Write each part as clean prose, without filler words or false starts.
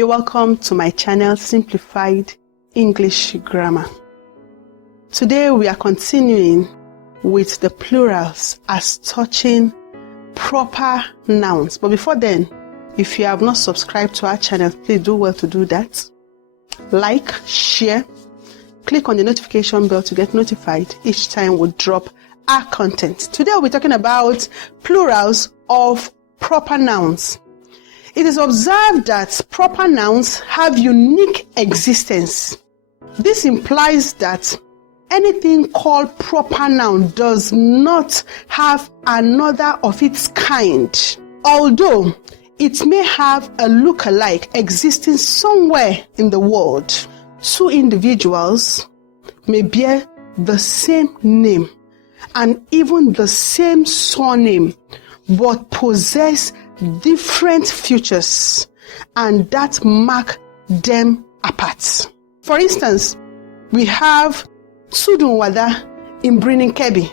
You're welcome to my channel, Simplified English Grammar. Today we are continuing with the plurals as touching proper nouns. But before then, if you have not subscribed to our channel, please do well to do that. Like, share, click on the notification bell to get notified each time we drop our content. Today we'll be talking about plurals of proper nouns. It is observed that proper nouns have unique existence. This implies that anything called proper noun does not have another of its kind, although it may have a look-alike existing somewhere in the world. Two individuals may bear the same name and even the same surname, but possess different features, and that mark them apart. For instance, we have Tudunwada in Birnin Kebbi,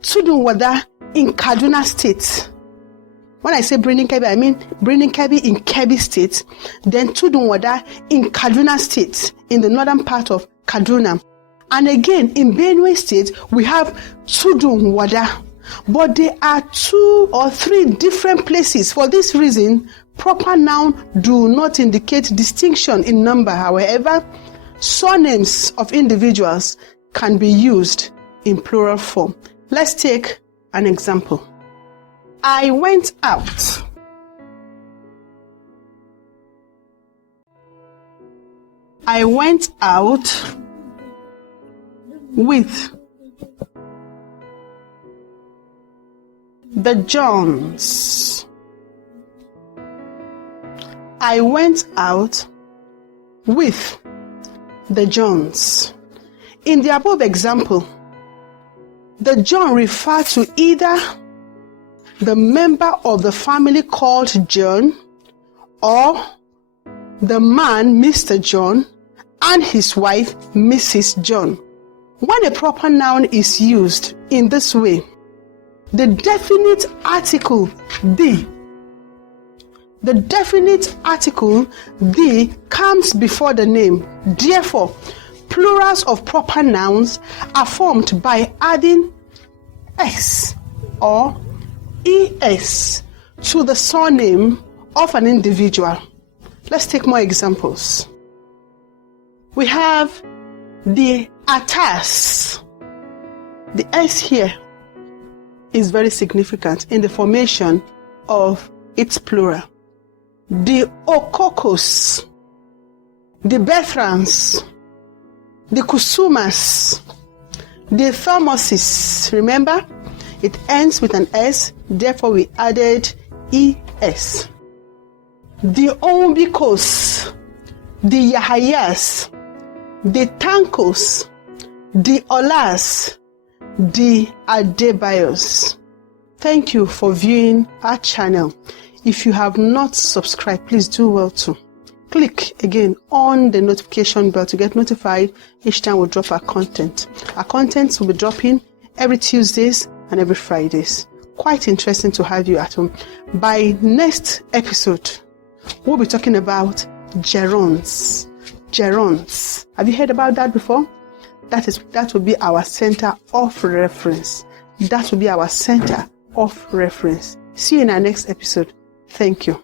Tudunwada in Kaduna State. When I say Birnin Kebbi, I mean Birnin Kebbi in Kebbi State, then Tudunwada in Kaduna State, in the northern part of Kaduna. And again, in Benue State, we have Tudunwada. But there are 2 or 3 different places. For this reason, proper noun do not indicate distinction in number. However, surnames of individuals can be used in plural form. Let's take an example. I went out. I went out with the Johns. I went out with the Johns. In the above example, the John referred to either the member of the family called John or the man, Mr. John, and his wife, Mrs. John. When a proper noun is used in this way, the definite article the comes before the name. Therefore, plurals of proper nouns are formed by adding s or es to the surname of an individual. Let's take more examples. We have the Atas. The s here is very significant in the formation of its plural. The Okokos, the Bethrans, the Kusumas, the Thomases. Remember, it ends with an S, therefore we added ES. The Ombikos, the Yahayas, the Tankos, the Olas, the Adebayos. Thank you for viewing our channel. If you have not subscribed, please do well to click again on the notification bell to get notified each time we drop our content. Our contents will be dropping every Tuesdays and every Fridays. Quite interesting to have you at home. By next episode, we'll be talking about gerunds. Gerunds. Have you heard about that before? That will be our center of reference. That will be our center of reference. See you in our next episode. Thank you.